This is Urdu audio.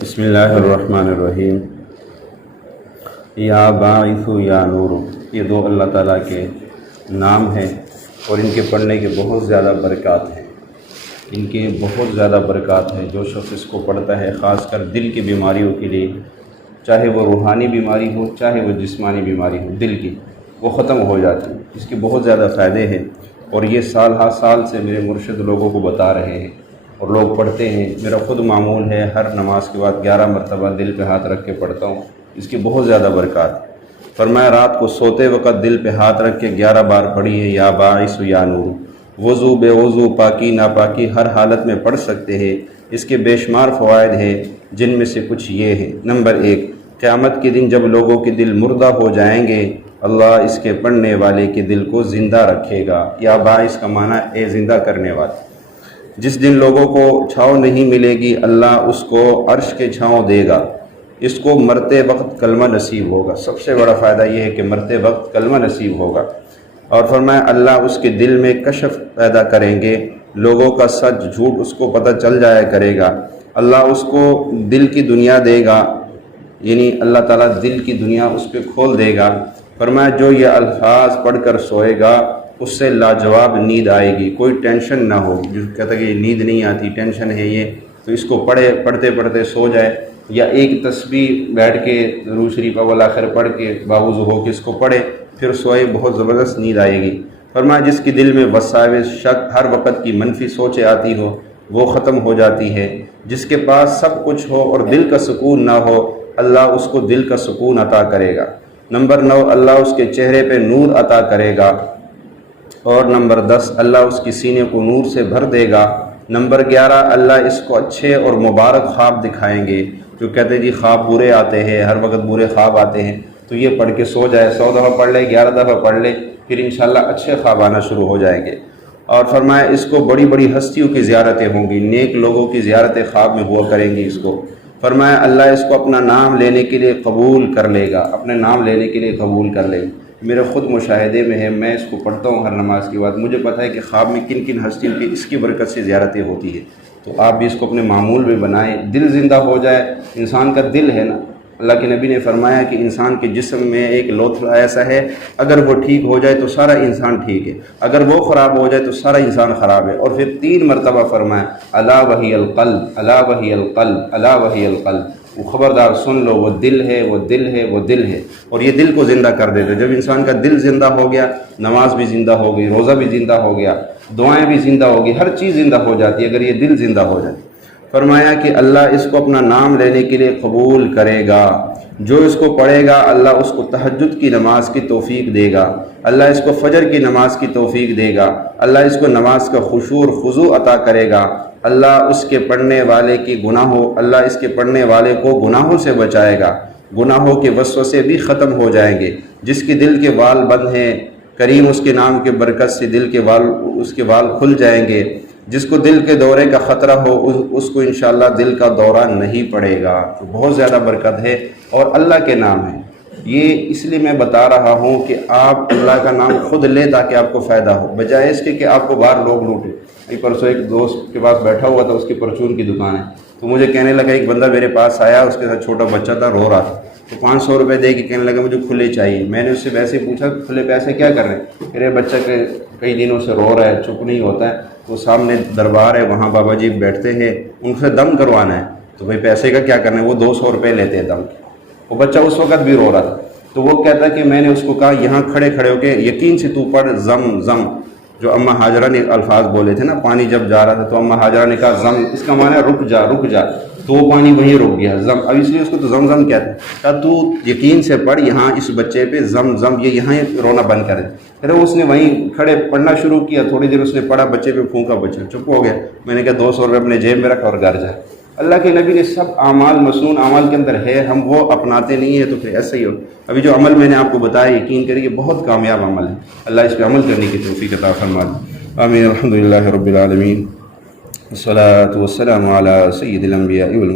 بسم اللہ الرحمن الرحیم۔ یا باعث یا نور، یہ دو اللہ تعالیٰ کے نام ہیں اور ان کے پڑھنے کے بہت زیادہ برکات ہیں۔ ان کے بہت زیادہ برکات ہیں۔ جو شخص اس کو پڑھتا ہے، خاص کر دل کی بیماریوں کے لیے، چاہے وہ روحانی بیماری ہو چاہے وہ جسمانی بیماری ہو، دل کی، وہ ختم ہو جاتی ہے۔ اس کے بہت زیادہ فائدے ہیں اور یہ سال ہر سال سے میرے مرشد لوگوں کو بتا رہے ہیں اور لوگ پڑھتے ہیں۔ میرا خود معمول ہے، ہر نماز کے بعد 11 مرتبہ دل پہ ہاتھ رکھ کے پڑھتا ہوں۔ اس کی بہت زیادہ برکات ہے۔ فرمایا رات کو سوتے وقت دل پہ ہاتھ رکھ کے 11 بار پڑھیے، یا باعث یا نور۔ وضو بے وضو، پاکی ناپاکی ہر حالت میں پڑھ سکتے ہیں۔ اس کے بے شمار فوائد ہیں، جن میں سے کچھ یہ ہیں۔ نمبر 1، قیامت کے دن جب لوگوں کے دل مردہ ہو جائیں گے، اللہ اس کے پڑھنے والے کے دل کو زندہ رکھے گا۔ یا باعث کا معنی اے زندہ کرنے والا۔ جس دن لوگوں کو چھاؤں نہیں ملے گی، اللہ اس کو عرش کے چھاؤں دے گا۔ اس کو مرتے وقت کلمہ نصیب ہوگا۔ سب سے بڑا فائدہ یہ ہے کہ مرتے وقت کلمہ نصیب ہوگا۔ اور فرمایا اللہ اس کے دل میں کشف پیدا کریں گے، لوگوں کا سچ جھوٹ اس کو پتہ چل جایا کرے گا۔ اللہ اس کو دل کی دنیا دے گا، یعنی اللہ تعالیٰ دل کی دنیا اس پہ کھول دے گا۔ فرمایا جو یہ الفاظ پڑھ کر سوئے گا، اس سے لاجواب نیند آئے گی، کوئی ٹینشن نہ ہو۔ جو کہتا ہے کہ نیند نہیں آتی، ٹینشن ہے یہ، تو اس کو پڑھتے پڑھتے سو جائے، یا ایک تسبیح بیٹھ کے درود شریف اول آخر پڑھ کے باوضو ہو کے اس کو پڑھے، پھر سوئے، بہت زبردست نیند آئے گی۔ فرمایا جس کے دل میں وساوس، شک، ہر وقت کی منفی سوچیں آتی ہو، وہ ختم ہو جاتی ہے۔ جس کے پاس سب کچھ ہو اور دل کا سکون نہ ہو، اللہ اس کو دل کا سکون عطا کرے گا۔ نمبر 9، اللہ اس کے چہرے پہ نور عطا کرے گا۔ اور نمبر 10، اللہ اس کی سینے کو نور سے بھر دے گا۔ نمبر 11، اللہ اس کو اچھے اور مبارک خواب دکھائیں گے۔ جو کہتے ہیں جی خواب برے آتے ہیں، ہر وقت برے خواب آتے ہیں، تو یہ پڑھ کے سو جائے، 100 دفعہ پڑھ لے، 11 دفعہ پڑھ لے، پھر انشاءاللہ اچھے خواب آنا شروع ہو جائیں گے۔ اور فرمایا اس کو بڑی بڑی ہستیوں کی زیارتیں ہوں گی، نیک لوگوں کی زیارتیں خواب میں ہوا کریں گی اس کو۔ فرمایا اللہ اس کو اپنا نام لینے کے لیے قبول کر لے گا، اپنے نام لینے کے لیے قبول کر لے گا۔ میرے خود مشاہدے میں ہے، میں اس کو پڑھتا ہوں ہر نماز کے بعد، مجھے پتہ ہے کہ خواب میں کن کن ہستیوں کی اس کی برکت سے زیارتیں ہوتی ہے۔ تو آپ بھی اس کو اپنے معمول میں بنائیں، دل زندہ ہو جائے۔ انسان کا دل ہے نا، اللہ کے نبی نے فرمایا کہ انسان کے جسم میں ایک لوتھڑا ایسا ہے، اگر وہ ٹھیک ہو جائے تو سارا انسان ٹھیک ہے، اگر وہ خراب ہو جائے تو سارا انسان خراب ہے۔ اور پھر 3 مرتبہ فرمایا الا وہی القلب، الا وہی القلب، الا وہی القلب۔ وہ خبردار سن لو، وہ دل ہے، وہ دل ہے، وہ دل ہے۔ اور یہ دل کو زندہ کر دیتے۔ جب انسان کا دل زندہ ہو گیا، نماز بھی زندہ ہو گئی، روزہ بھی زندہ ہو گیا، دعائیں بھی زندہ ہو گئی، ہر چیز زندہ ہو جاتی ہے اگر یہ دل زندہ ہو جائے۔ فرمایا کہ اللہ اس کو اپنا نام لینے کے لیے قبول کرے گا۔ جو اس کو پڑھے گا، اللہ اس کو تہجد کی نماز کی توفیق دے گا، اللہ اس کو فجر کی نماز کی توفیق دے گا، اللہ اس کو نماز کا خشوع اور خضوع عطا کرے گا۔ اللہ اس کے پڑھنے والے کی اللہ اس کے پڑھنے والے کو گناہوں سے بچائے گا، گناہوں کے وسوسے بھی ختم ہو جائیں گے۔ جس کے دل کے وال بند ہیں، کریم اس کے نام کے برکت سے دل کے اس کے وال کھل جائیں گے۔ جس کو دل کے دورے کا خطرہ ہو، اس کو انشاءاللہ دل کا دورہ نہیں پڑے گا۔ تو بہت زیادہ برکت ہے اور اللہ کے نام ہے۔ یہ اس لیے میں بتا رہا ہوں کہ آپ اللہ کا نام خود لیں تاکہ آپ کو فائدہ ہو، بجائے اس کے کہ آپ کو باہر لوگ لوٹیں۔ پرسوں ایک دوست کے پاس بیٹھا ہوا تھا، اس کی پرچون کی دکان ہے، تو مجھے کہنے لگا، ایک بندہ میرے پاس آیا، اس کے ساتھ چھوٹا بچہ تھا، رو رہا تھا، تو 500 روپے دے کے کہنے لگا مجھے کھلے چاہیے۔ میں نے اس سے ویسے پوچھا کھلے پیسے کیا کر رہے ہیں؟ میرے بچہ کے کئی دنوں سے رو رہا ہے، چپ نہیں ہوتا ہے، تو سامنے دربار ہے، وہاں بابا جی بیٹھتے ہیں، ان سے دم کروانا ہے، تو بھائی پیسے کا کیا کرنا ہے، وہ 200 روپے لیتے ہیں دم کے۔ وہ بچہ اس وقت بھی رو رہا تھا، تو وہ کہتا کہ میں نے اس کو کہا یہاں کھڑے کھڑے ہو کے یقین سے تو پڑھ زم زم، جو اماں ہاجرہ نے الفاظ بولے تھے نا، پانی جب جا رہا تھا تو اماں ہاجرہ نے کہا زم، اس کا معنی ہے رک جا رک جا، تو وہ پانی وہیں رک گیا زم، اب اس لیے اس کو تو زم زم کہتے ہیں۔ کہا تو یقین سے پڑھ یہاں اس بچے پہ زم زم، یہ یہاں رونا بند کر دے۔ پھر اس نے وہیں کھڑے پڑھنا شروع کیا، تھوڑی دیر اس نے پڑھا، بچے پہ پھونکا، بچہ چپ ہو گیا۔ میں نے کہا 200 روپے اپنے جیب میں رکھا اور گھر جا۔ اللہ کے نبی نے سب اعمال مسنون اعمال کے اندر ہے، ہم وہ اپناتے نہیں ہیں، تو پھر ایسا ہی ہو۔ ابھی جو عمل میں نے آپ کو بتایا، یقین کریے بہت کامیاب عمل ہے، اللہ اس پہ عمل کرنے کی توفیق عطا فرمائے۔ آمین۔ الحمدللہ رب العالمین، والصلاة والسلام علی سید الانبیاء والمرسلین۔